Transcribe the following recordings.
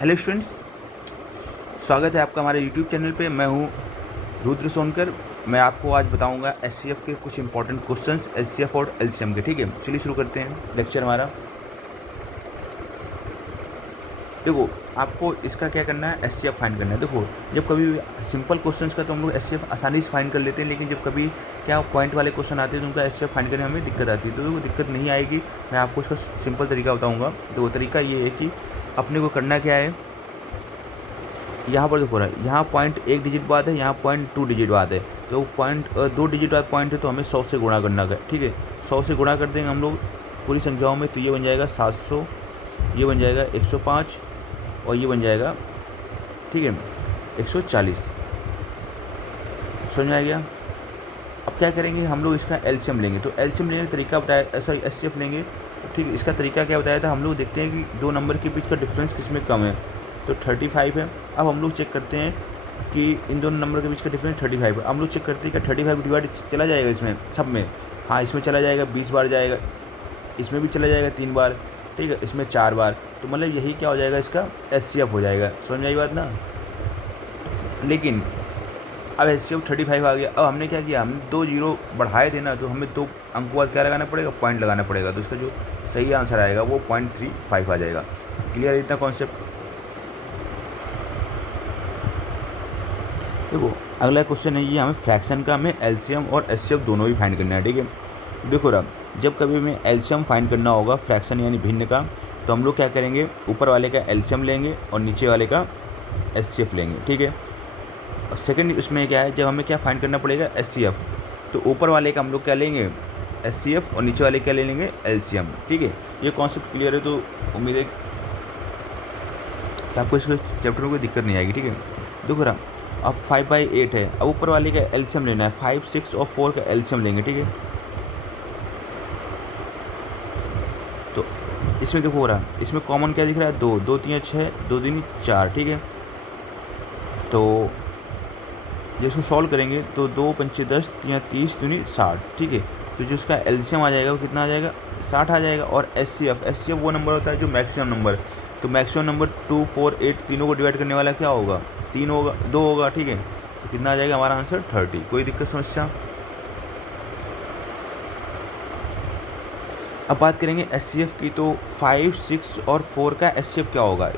Hello students, स्वागत है आपका हमारे यूट्यूब चैनल पे। मैं हूँ रुद्र सोनकर। मैं आपको आज बताऊंगा एचसीएफ के कुछ इंपॉर्टेंट क्वेश्चंस एचसीएफ और एलसीएम के। ठीक है, चलिए शुरू करते हैं लेक्चर हमारा। देखो, आपको इसका क्या करना है, एचसीएफ फाइंड करना है। देखो, जब कभी सिंपल क्वेश्चंस का तो हम लोग एचसीएफ आसानी से फाइंड कर लेते हैं, लेकिन जब कभी क्या पॉइंट वाले क्वेश्चन आते हैं तो उनका एचसीएफ फाइंड करने में हमें दिक्कत आती है। तो देखो, दिक्कत नहीं आएगी, मैं आपको इसका सिंपल तरीका बताऊँगा। तो वो तरीका ये है कि अपने को करना क्या है, यहाँ पर देखो रहा है, यहाँ पॉइंट 1 डिजिट बाद है, यहाँ पॉइंट 2 डिजिट बाद है। तो पॉइंट 2 डिजिट बाद पॉइंट है तो हमें 100 से गुणा करना है। ठीक है, 100 से गुणा कर देंगे हम लोग पूरी संख्याओं में, तो ये बन जाएगा 700, ये बन जाएगा 105 और ये बन जाएगा, ठीक है, 140। समझ में आ गया। अब क्या करेंगे हम लोग, इसका एलसीएम लेंगे। तो एलसीएम लेने का तरीका बताया, सॉरी एचसीएफ लेंगे। ठीक है, इसका तरीका क्या बताया था, हम लोग देखते हैं कि दो नंबर के बीच का डिफरेंस किस में कम है। तो 35 है। अब हम लोग चेक करते हैं कि इन दोनों नंबर के बीच का डिफरेंस 35 है। हम लोग चेक करते हैं कि 35 डिवाइड चला जाएगा इसमें सब में। हाँ, इसमें चला जाएगा 20 बार जाएगा, इसमें भी चला जाएगा 3 बार, ठीक है, इसमें 4 बार। तो मतलब यही क्या हो जाएगा, इसका एचसीएफ हो जाएगा। समझ आई बात ना। लेकिन अब एचसीएफ 35 आ गया। अब हमने क्या किया, हमने 2 जीरो बढ़ाए थे ना, तो हमें 2 अंक बाद क्या लगाना पड़ेगा, पॉइंट लगाना पड़ेगा। तो इसका जो सही आंसर आएगा वो 0.35 आ जाएगा। क्लियर है इतना कॉन्सेप्ट। देखो, अगला क्वेश्चन है ये, हमें फ्रैक्शन का हमें एलसीएम और एचसीएफ दोनों ही फाइंड करना है। ठीक है, देखो रहा, जब कभी हमें एलसीएम फाइंड करना होगा फ्रैक्शन यानी भिन्न का, तो हम लोग क्या करेंगे, ऊपर वाले का एलसीएम लेंगे और नीचे वाले का एचसीएफ लेंगे। ठीक है, और सेकंड उसमें क्या है, जब हमें क्या फाइंड करना पड़ेगा, एचसीएफ, तो ऊपर वाले का हम लोग क्या लेंगे, एचसीएफ, और नीचे वाले क्या ले लेंगे, एलसीएम। ठीक है, ये कॉन्सेप्ट क्लियर है। तो उम्मीद है कि आपको इस चैप्टर में कोई दिक्कत नहीं आएगी। ठीक है, देखो रहा, अब 5/8 है। अब ऊपर वाले का एलसीएम लेना है, 5, 6 और 4 का एलसीएम लेंगे। ठीक है, तो इसमें देखो हो रहा है, इसमें कॉमन क्या दिख रहा है, 2, 2 3 6, 2 3 4। ठीक है, तो ये इसको सॉल्व करेंगे तो 2 5 10, 3 30, 2 60। ठीक है, तो जो उसका एलसीएम आ जाएगा वो कितना आ जाएगा, 60 आ जाएगा। और एचसीएफ, एचसीएफ वो नंबर होता है जो मैक्सिमम नंबर, तो मैक्सिमम नंबर 2, 4, 8 तीनों को डिवाइड करने वाला क्या होगा, 3 होगा, 2 होगा। ठीक है, तो कितना आ जाएगा हमारा आंसर, 30। कोई दिक्कत समस्या। अब बात करेंगे एचसीएफ की, तो 5, 6 और 4 का एचसीएफ क्या होगा।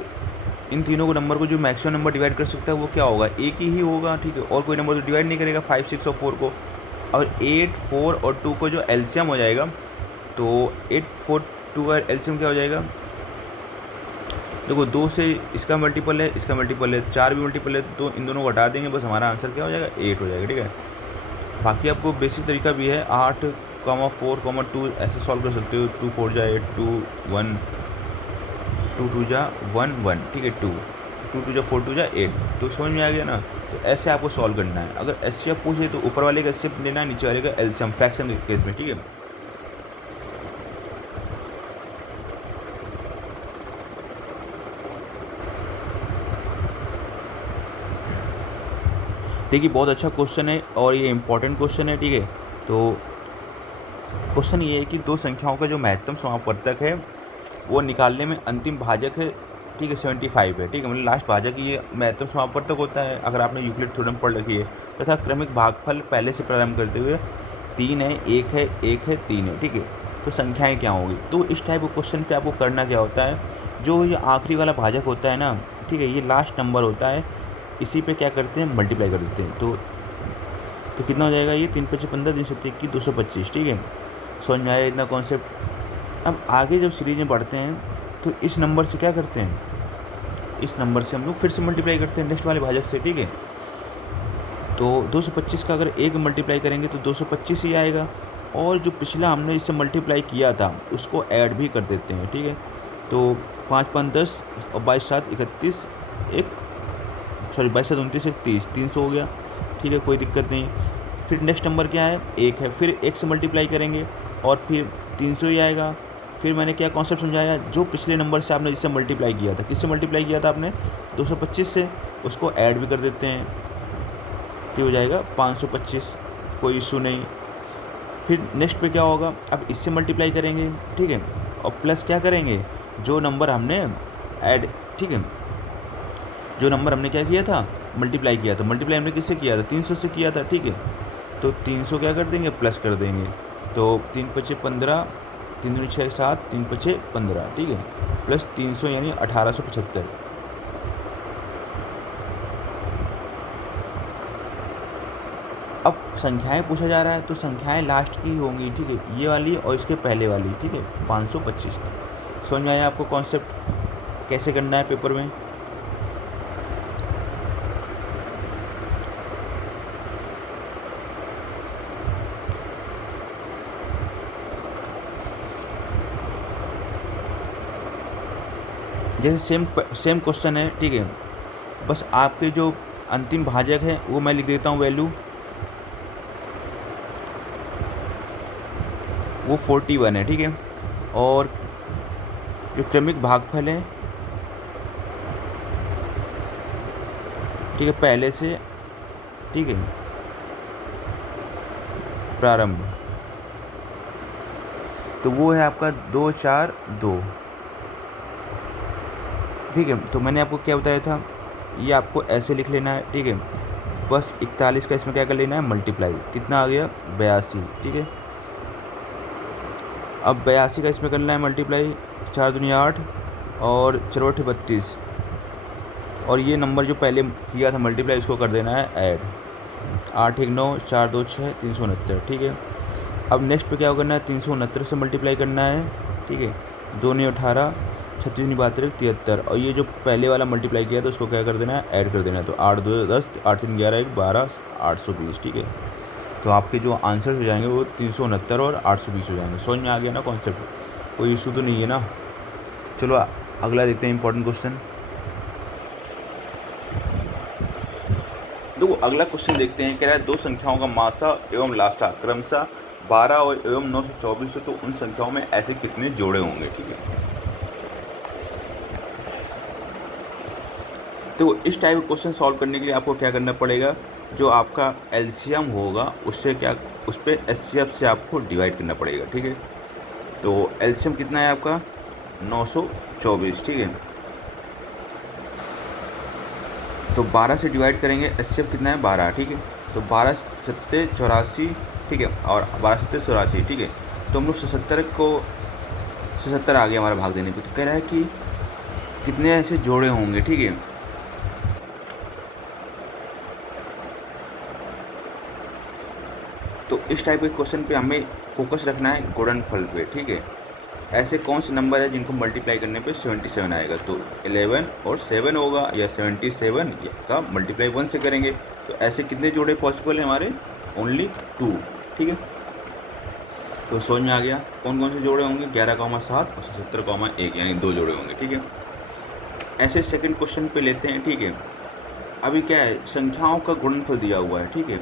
इन तीनों को नंबर को जो मैक्सिमम नंबर डिवाइड कर सकता है वो क्या होगा, एक ही होगा। ठीक है, और कोई नंबर तो डिवाइड नहीं करेगा 5, 6 और 4 को। और 8, 4 और 2 को जो एलसीएम हो जाएगा, तो 8, 4, 2 का एलसीएम क्या हो जाएगा, देखो 2 से इसका मल्टीपल है, इसका मल्टीपल है, 4 भी मल्टीपल है, तो इन दोनों को हटा देंगे, बस हमारा आंसर क्या हो जाएगा, 8 हो जाएगा। ठीक है, बाकी आपको बेसिक तरीका भी है, 8, 4, 2 ऐसे सॉल्व कर सकते हो। 2 4 जा 8, 2 1, 2 2 जा 1 1। ठीक है, 2 2 2 जा 4, 2 जा 8। तो समझ में आ गया ना। तो ऐसे आपको सॉल्व करना है। अगर एचसीएफ पूछे तो ऊपर वाले का एचसीएफ लेना है, नीचे वाले का एलसीएम फ्रैक्शन के केस में। ठीक है, देखिए बहुत अच्छा क्वेश्चन है और ये इंपॉर्टेंट क्वेश्चन है। ठीक है, तो क्वेश्चन ये है कि दो संख्याओं का जो महत्तम समापवर्तक है वो निकालने में अंतिम भाजक है, ठीक है, 75 है। ठीक है, मतलब लास्ट भाजक ये महत्तम समापवर्तक होता है, अगर आपने यूक्लिड थ्योरम पढ़ रखी है। तथा क्रमिक भागफल पहले से प्रारंभ करते हुए 3 है, 1 है, 1 है, 3 है। ठीक है, तो संख्याएं क्या होंगी। तो इस टाइप के क्वेश्चन पे आपको करना क्या होता है, जो ये आखिरी वाला भाजक होता है ना, ठीक है, ये लास्ट नंबर होता है, इसी पे क्या करते हैं, मल्टीप्लाई कर देते हैं। तो कितना हो जाएगा, ये 3 5 15, 3 7 21, 225। ठीक है, समझ में आया इतना कॉन्सेप्ट। अब आगे जब सीरीज में बढ़ते हैं तो इस नंबर से क्या करते हैं, इस नंबर से हम लोग फिर से मल्टीप्लाई करते हैं नेक्स्ट वाले भाजक से। ठीक है, तो 225 का अगर एक मल्टीप्लाई करेंगे तो 225 ही आएगा, और जो पिछला हमने इससे मल्टीप्लाई किया था उसको ऐड भी कर देते हैं। ठीक है, तो 5 5 10 और 22 7 31, एक सॉरी 22 7 29, 1 30, 300 हो गया। ठीक है, कोई दिक्कत नहीं। फिर नेक्स्ट नंबर क्या है, 1 है, फिर 1 से मल्टीप्लाई करेंगे और फिर 300 ही आएगा। फिर मैंने क्या कॉन्सेप्ट समझाया, जो पिछले नंबर से आपने जिससे मल्टीप्लाई किया था, किससे मल्टीप्लाई किया था आपने, 225 से, उसको ऐड भी कर देते हैं, तो हो जाएगा 525। कोई इशू नहीं। फिर नेक्स्ट पे क्या होगा, अब इससे मल्टीप्लाई करेंगे, ठीक है, और प्लस क्या करेंगे, जो नंबर हमने ऐड, ठीक है, जो नंबर हमने क्या किया था, मल्टीप्लाई किया था, मल्टीप्लाई हमने किससे किया था, 300 से किया था, ठीक है। तो 300 क्या कर देंगे, प्लस कर देंगे। तो 3 पचे 15, 3 दूनी 6 7, 3 पचे 15, ठीक है, प्लस 300 यानी 1875। अब संख्याएं पूछा जा रहा है तो संख्याएं लास्ट की होंगी, ठीक है, ये वाली और इसके पहले वाली, ठीक है, 525 की। समझ में आया आपको कॉन्सेप्ट कैसे करना है पेपर में। जैसे सेम क्वेश्चन है, ठीक है, बस आपके जो अंतिम भाजक है वो मैं लिख देता हूँ वैल्यू, वो 41 है, ठीक है। और जो क्रमिक भागफल है, ठीक है, पहले से, ठीक है, प्रारंभ, तो वो है आपका 2 4 2, ठीक है। तो मैंने आपको क्या बताया था, ये आपको ऐसे लिख लेना है, ठीक है। बस 41 का इसमें क्या कर लेना है, मल्टीप्लाई, कितना आ गया, 82, ठीक है। अब 82 का इसमें करना है मल्टीप्लाई, 4 दूनी 8 और 4 32, और ये नंबर जो पहले किया था मल्टीप्लाई इसको कर देना है ऐड, 8 1 9 4 2 6 369, ठीक है। अब नेक्स्ट पे क्या करना है, 369 से मल्टीप्लाई करना है, ठीक है, 2 9 18, 36 नहीं 72 73, और ये जो पहले वाला मल्टीप्लाई किया था उसको क्या कर देना है, ऐड कर देना है। तो 8 2 10, 8 3 11 1 12, 820, ठीक है। तो आपके जो आंसर हो जाएंगे वो 369 और 820 हो जाएंगे। समझ में आ गया ना कॉन्सेप्ट, कोई इशू तो नहीं है ना। चलो अगला देखते हैं इंपॉर्टेंट क्वेश्चन। देखो अगला क्वेश्चन देखते हैं, कह रहा है दो संख्याओं का मासा एवं लासा क्रमशः 12 और एवं 924 है, तो उन संख्याओं में ऐसे कितने जोड़े होंगे, ठीक है। तो इस टाइप का क्वेश्चन सॉल्व करने के लिए आपको क्या करना पड़ेगा, जो आपका एलसीएम होगा उससे क्या, उस पर एचसीएफ से आपको डिवाइड करना पड़ेगा, ठीक है। तो एलसीएम कितना है आपका, 924, ठीक है। तो 12 से डिवाइड करेंगे, एचसीएफ कितना है, 12, ठीक है। तो 12 सत्ते 84, ठीक है, और 12 सत्ते 84, ठीक है। तो हम लोग 77 को 77 आ गया हमारा भाग देने पे। तो कह रहा है कि कितने ऐसे जोड़े होंगे, ठीक है। तो इस टाइप के क्वेश्चन पे हमें फोकस रखना है गुणनफल पे, ठीक है। ऐसे कौन से नंबर है जिनको मल्टीप्लाई करने पे 77 आएगा, तो 11 और 7 होगा, या 77 का मल्टीप्लाई 1 से करेंगे। तो ऐसे कितने जोड़े पॉसिबल हैं हमारे, ओनली 2, ठीक है। तो समझ में आ गया कौन कौन से जोड़े होंगे, 11,7 और 77,1, यानी 2 जोड़े होंगे, ठीक है। ऐसे सेकंड क्वेश्चन पे लेते हैं, ठीक है। अभी क्या है, संख्याओं का गुणनफल दिया हुआ है, ठीक है।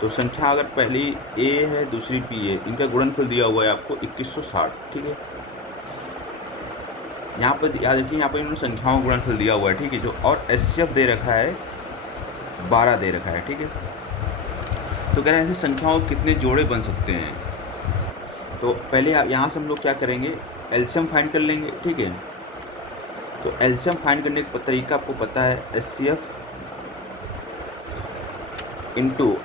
तो संख्या अगर पहली ए है दूसरी पी है, इनका गुणनफल दिया हुआ है आपको 2160, ठीक है। यहाँ पर याद रखिए, यहाँ पर इन्होंने संख्याओं का गुणनफल दिया हुआ है, ठीक है, जो और एचसीएफ दे रखा है 12 दे रखा है, ठीक है। तो कह रहे हैं ऐसे संख्याओं के कितने जोड़े बन सकते हैं। तो पहले यहाँ से हम लोग क्या करेंगे, एलसीएम फाइंड कर लेंगे, ठीक है। तो एलसीएम फाइंड करने का तरीका आपको पता है, HCF into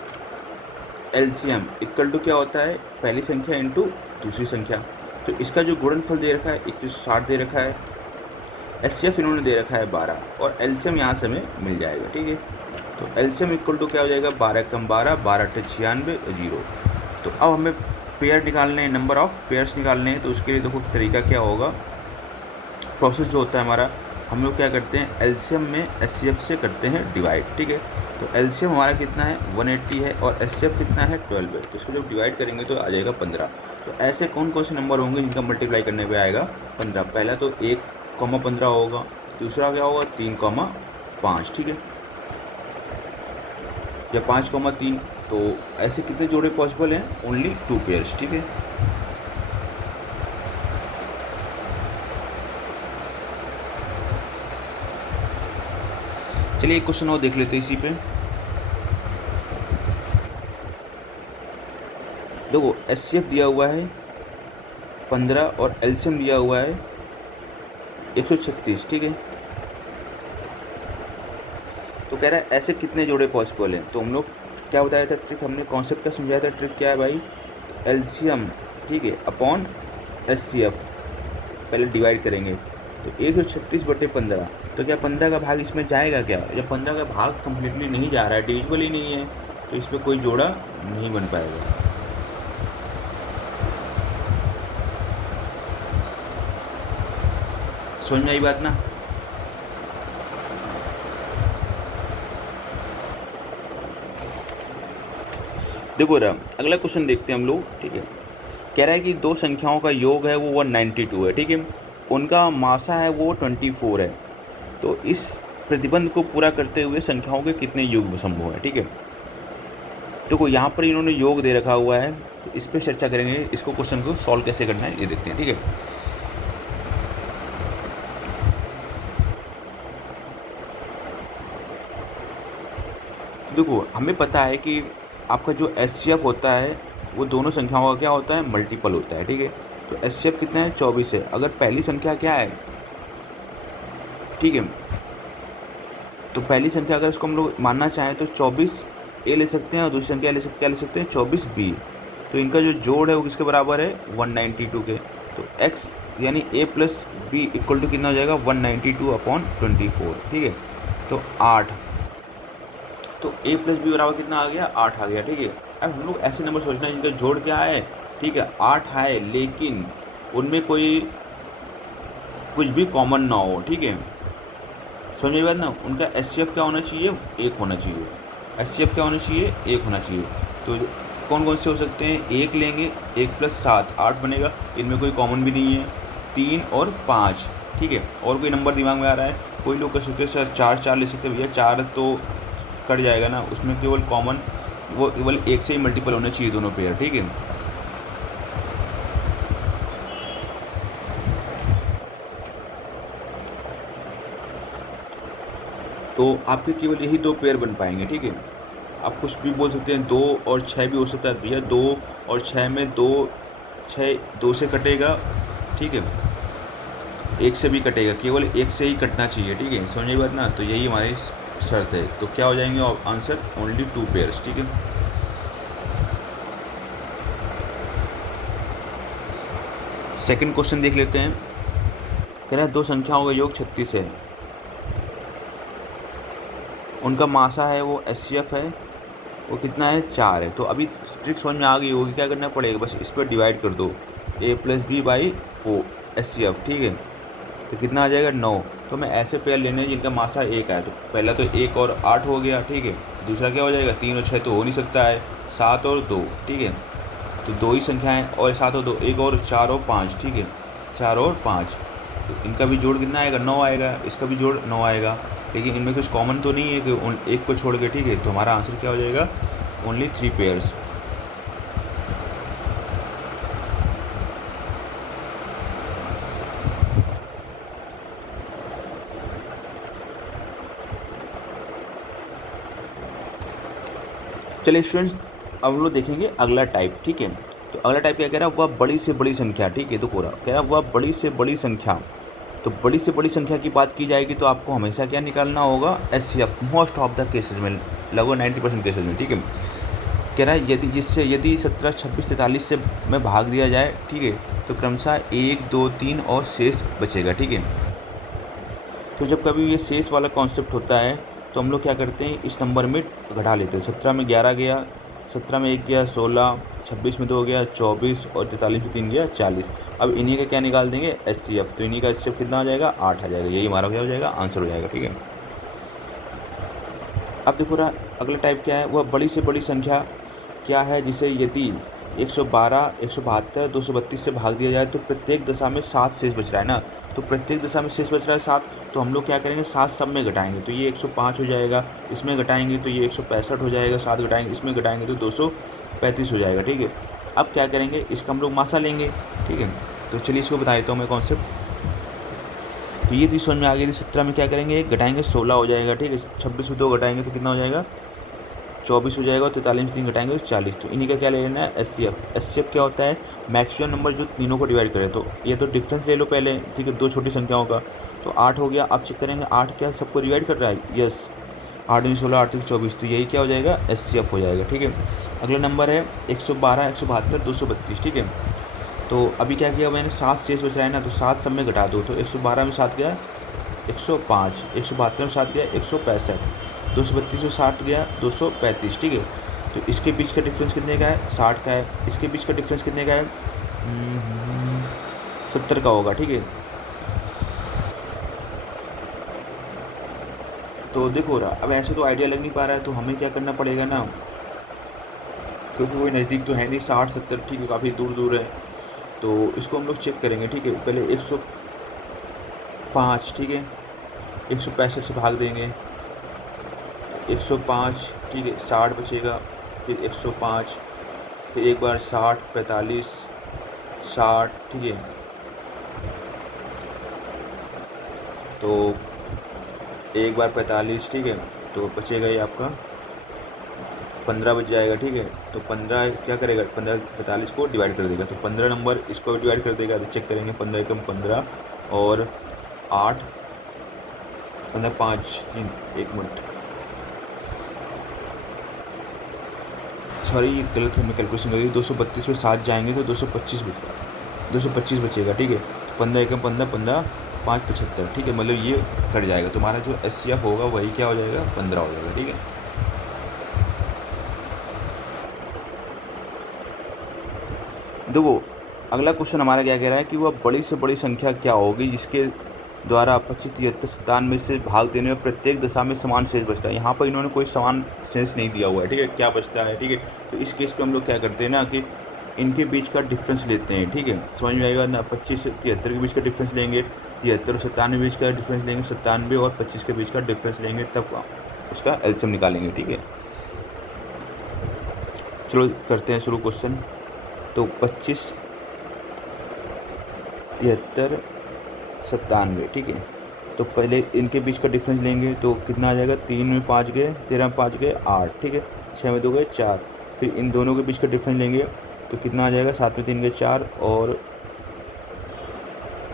LCM equal to क्या होता है, पहली संख्या इंटू दूसरी संख्या। तो इसका जो गुणनफल दे रखा है 2160 दे रखा है, एचसीएफ इन्होंने दे रखा है 12, और एलसीएम यहाँ से हमें मिल जाएगा, ठीक है। तो एलसीएम इक्वल टू क्या हो जाएगा, 12 कम 12, 12 96 0। तो अब हमें पेयर निकालने हैं, नंबर ऑफ पेयर्स निकालने हैं। तो उसके लिए देखो तरीका क्या होगा, प्रोसेस जो होता है हमारा, हम लोग क्या करते हैं, एलसीएम में एचसीएफ से करते हैं डिवाइड, ठीक है। तो एलसीएम हमारा कितना है, 180 है, और एचसीएफ कितना है, 12 है। तो इसको जब डिवाइड करेंगे तो आ जाएगा 15। तो ऐसे कौन कौन से नंबर होंगे जिनका मल्टीप्लाई करने पे आएगा 15। पहला तो 1,15 होगा, दूसरा क्या होगा 3,5, ठीक है, या 5,3। तो ऐसे कितने जोड़े पॉसिबल हैं, ओनली 2 पेयर्स, ठीक है। चलिए एक क्वेश्चन और देख लेते हैं इसी पे। देखो एचसीएफ दिया हुआ है 15 और एलसीएम दिया हुआ है 136, ठीक है। तो कह रहा है ऐसे कितने जोड़े पॉसिबल हैं। तो हम लोग क्या बताया था ट्रिक, हमने कॉन्सेप्ट क्या समझाया था, ट्रिक क्या है भाई, एलसीएम, ठीक है, अपॉन एचसीएफ पहले डिवाइड करेंगे। तो 136/15, तो क्या 15 का भाग इसमें जाएगा क्या, या 15 का भाग कम्प्लीटली नहीं जा रहा है, डिविजिबल ही नहीं है, तो इसमें कोई जोड़ा नहीं बन पाएगा। समझ में आई बात ना। देखो रहा अगला क्वेश्चन देखते हैं हम लोग, ठीक है। कह रहा है कि दो संख्याओं का योग है वो 192 है, ठीक है, उनका मासा है वो 24 है। तो इस प्रतिबंध को पूरा करते हुए संख्याओं के कितने योग संभव है, ठीक है। देखो यहाँ पर इन्होंने योग दे रखा हुआ है, तो इस पर चर्चा करेंगे, इसको क्वेश्चन को सॉल्व कैसे करना है ये देखते हैं, ठीक है। देखो हमें पता है कि आपका जो एचसीएफ होता है वो दोनों संख्याओं का क्या होता है, मल्टीपल होता है, ठीक है। तो एचसीएफ कितना है, 24 है। अगर पहली संख्या क्या है, ठीक है, तो पहली संख्या अगर इसको हम लोग मानना चाहें तो 24 ए ले सकते हैं, और दूसरी संख्या क्या ले सकते हैं, 24 बी। तो इनका जो जोड़ है वो किसके बराबर है, 192 के। तो एक्स यानी ए प्लस बी इक्वल टू कितना हो जाएगा, 192/24, ठीक है। तो 8, तो ए प्लस बी बराबर कितना आ गया, 8 आ गया, ठीक है। अब हम लोग ऐसे नंबर सोचना है जिनका जोड़ क्या है, ठीक है, 8 है, लेकिन उनमें कोई कुछ भी कॉमन ना हो, ठीक है। समझिए बात ना, उनका एचसीएफ क्या होना चाहिए, 1 होना चाहिए। एचसीएफ क्या होना चाहिए, 1 होना चाहिए। तो कौन कौन से हो सकते हैं, 1 लेंगे, 1 + 7 8 बनेगा, इनमें कोई कॉमन भी नहीं है। 3 और 5, ठीक है। और कोई नंबर दिमाग में आ रहा है, कोई लोग कह सकते हैं सर 4 ले सकते हैं, भैया 4 तो कट जाएगा ना, उसमें केवल कॉमन वो केवल 1 से ही मल्टीपल होने चाहिए दोनों पेयर, ठीक है। तो आपके केवल यही 2 पेयर बन पाएंगे, ठीक है। आप कुछ भी बोल सकते हैं, 2 और 6 भी हो सकता है, भैया 2 और 6 में 2 6 2 से कटेगा, ठीक है, 1 से भी कटेगा, केवल 1 से ही कटना चाहिए, ठीक है। समझिए बात ना, तो यही हमारी शर्त है। तो क्या हो जाएंगे आंसर, ओनली 2 पेयर्स, ठीक है। सेकंड क्वेश्चन देख लेते हैं। कह रहे हैं दो संख्याओं का योग 36 है, उनका मासा है वो एचसीएफ है, वो कितना है, 4 है। तो अभी ट्रिक समझ में आ गई होगी, क्या करना पड़ेगा, बस इस पर डिवाइड कर दो, a+b/4 एचसीएफ, ठीक है। तो कितना आ जाएगा, 9। तो मैं ऐसे पेयर लेने हैं जिनका मासा 1 है, तो पहला तो 1 और 8 हो गया, ठीक है। दूसरा क्या हो जाएगा, 3 और 6 तो हो नहीं सकता है, 7 और 2, ठीक है। तो 2 ही संख्याएँ, और 7 और 2, 1 और 4 और 5, ठीक है, 4 और 5। तो इनका भी जोड़ कितना आएगा, 9 आएगा, इसका भी जोड़ 9 आएगा। लेकिन इनमें कुछ कॉमन तो नहीं है कि एक को छोड़ के, ठीक है। तो हमारा आंसर क्या हो जाएगा, ओनली 3 पेयर्स। चलिए स्टूडेंट्स, अब हम लोग देखेंगे अगला टाइप, ठीक है। तो अगला टाइप क्या कह रहा है, वह बड़ी से बड़ी संख्या, ठीक है। तो पूरा कह रहा है वह बड़ी से बड़ी संख्या। तो बड़ी से बड़ी संख्या की बात की जाएगी तो आपको हमेशा क्या निकालना होगा, HCF, most of the cases में, लगभग 90% केसेस में, ठीक है। कह रहा है यदि 17, 26, 43 से में भाग दिया जाए, ठीक है, तो क्रमशः 1, 2, 3 और शेष बचेगा, ठीक है। तो जब कभी ये शेष वाला कॉन्सेप्ट होता है तो हम लोग क्या करते हैं, इस नंबर में घटा लेते हैं। 17 में 11 गया, 17 में 1 गया 16, 26 में 2 गया 24, और 43 में 3 गया 40। अब इन्हीं का क्या निकाल देंगे, एचसीएफ। तो इन्हीं का एचसीएफ कितना आ जाएगा, 8 आ जाएगा। यही हमारा क्या हो जाएगा, आंसर हो जाएगा, ठीक है। अब देखो रहा अगला टाइप क्या है, वह बड़ी से बड़ी संख्या क्या है जिसे यदि 112, 172, 232 से भाग दिया जाए तो प्रत्येक दशा में 7 शेष बच रहा है ना। तो प्रत्येक दशा में शेष बच रहा है 7, तो हम लोग क्या करेंगे, 7 सब में घटाएंगे तो ये 105 हो जाएगा, इसमें घटाएंगे तो ये 165 हो जाएगा, 7 घटाएंगे इसमें घटाएंगे तो 235 हो जाएगा, ठीक है। अब क्या करेंगे, इसका हम लोग मासा लेंगे, ठीक है। तो चलिए इसको बता देता हूँ मैं कॉन्सेप्ट। तो ये चीज़ समझ में आ गई थी। 17 में क्या करेंगे, घटाएंगे 16 हो जाएगा, ठीक है। 26 में 2 घटाएंगे तो कितना हो जाएगा, 24 हो जाएगा, और 43 में 3 घटाएंगे तो 40। तो इन्हीं का क्या ले लेना है, एचसीएफ। एचसीएफ क्या होता है, मैक्सिमम नंबर जो तीनों को डिवाइड करे। तो ये तो डिफरेंस ले लो पहले, ठीक है, दो छोटी संख्याओं का। तो 8 हो गया, अब चेक करेंगे 8 क्या सबको डिवाइड कर रहा है, यस। 8 दूनी 16, 8 त्रिक 24, तो यही क्या हो जाएगा, एचसीएफ हो जाएगा। ठीक है, अगला नंबर है 112, 172, 232। ठीक है, तो अभी क्या किया मैंने, 7 शेष बच रहा है ना, तो 7 सब में घटा दो, तो 112 में 7 गया 105, 172 में 7 गया 165, 232 में 7 गया 235। ठीक है, तो इसके बीच का डिफरेंस कितने का है, 60 का है। इसके बीच का डिफरेंस कितने का है, 70 का होगा। ठीक है, तो देखो रहा, अब ऐसे तो आइडिया लग नहीं पा रहा है, तो हमें क्या करना पड़ेगा ना, क्योंकि कोई नज़दीक तो है नहीं, 60 70 ठीक है, काफ़ी दूर दूर है, तो इसको हम लोग चेक करेंगे। ठीक है, पहले 105, ठीक है, 165 से भाग देंगे, 105, ठीक है, 60 बचेगा, फिर 105, फिर एक बार 60, 45, 60, ठीक है, तो एक बार 45, ठीक है, तो बचेगा ये आपका 15 बच जाएगा। ठीक है, तो 15 क्या करेगा, 15 45 को डिवाइड कर देगा, तो 15 नंबर इसको डिवाइड कर देगा, तो चेक करेंगे, 15 एकम 15 और 8, 15 5 3, 1 मिनट, सॉरी गलत हमने कैलकुलेशन कर दी, 232 में 7 जाएंगे तो 225 बचेगा। ठीक है, 15 एकम 15, 15 5 75, ठीक है, मतलब ये कट जाएगा, तुम्हारा जो एचसीएफ होगा वही क्या हो जाएगा, 15 हो जाएगा। ठीक है, देखो अगला क्वेश्चन हमारा क्या कह रहा है कि वह बड़ी से बड़ी संख्या क्या होगी जिसके द्वारा 25, 73, 97 से भाग देने में प्रत्येक दशा में समान शेष बचता है। यहाँ पर इन्होंने कोई समान शेष नहीं दिया हुआ है। ठीक है, क्या बचता है। ठीक है, तो इस केस पे हम लोग क्या करते हैं ना कि इनके बीच का डिफरेंस लेते हैं। ठीक है, समझ में आएगा ना, 25 से 73 के बीच का डिफरेंस लेंगे, 73 और 97 के बीच का डिफरेंस लेंगे, 97 और 25 के बीच का डिफरेंस लेंगे, तब उसका एलसीएम निकालेंगे। ठीक है, चलो करते हैं शुरू क्वेश्चन। तो 25, 73, 97, ठीक है, तो पहले इनके बीच का डिफरेंस लेंगे, तो कितना आ जाएगा, 3 में 5 गए, 13 में 5 गए 8, ठीक है, 6 में 2 गए 4, फिर इन दोनों के बीच का डिफरेंस लेंगे, तो कितना आ जाएगा, 7 में 3 गए 4 और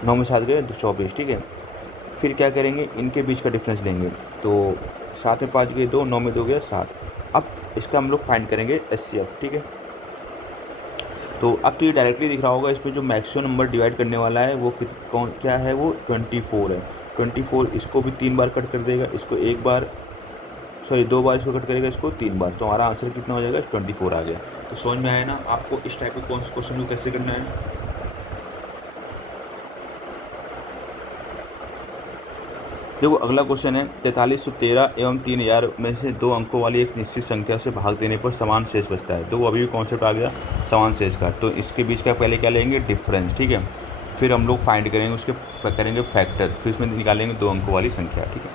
9 में 7 गए 24। ठीक है, फिर क्या करेंगे, इनके बीच का डिफरेंस लेंगे, तो 7 में 5 गए 2, 9 में 2 गया 7। अब इसका हम लोग फाइंड करेंगे एचसीएफ। ठीक है, तो अब तो ये डायरेक्टली दिख रहा होगा, इस पर जो मैक्सिमम नंबर डिवाइड करने वाला है वो कौन क्या है, वो 24 है। 24 इसको भी 3 बार कट कर देगा, इसको 1 बार, सॉरी 2 बार इसको कट करेगा, इसको 3 बार, तो हमारा आंसर कितना हो जाएगा, 24 आ गया। तो समझ में आया ना आपको इस टाइप के क्वेश्चन को कैसे करना है। देखो अगला क्वेश्चन है, 4313 एवं 3000 में से 2 अंकों वाली एक निश्चित संख्या से भाग देने पर समान शेष बचता है। देखो अभी भी कॉन्सेप्ट आ गया समान शेष का, तो इसके बीच का पहले क्या लेंगे, डिफरेंस। ठीक है, फिर हम लोग फाइंड करेंगे उसके करेंगे फैक्टर, फिर इसमें निकालेंगे 2 अंकों वाली संख्या। ठीक है,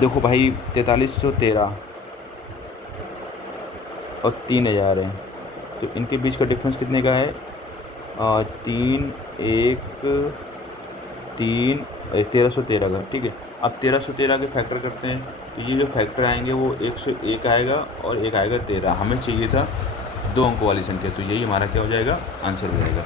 देखो भाई 4313 और 3000 है, तो इनके बीच का डिफरेंस कितने का है, 3 1 3 1313 का। ठीक है, अब 1313 के फैक्टर करते हैं, तो ये जो फैक्टर आएंगे वो 101 आएगा और एक आएगा 13, हमें चाहिए था 2 अंकों वाली संख्या, तो यही हमारा क्या हो जाएगा, आंसर हो जाएगा।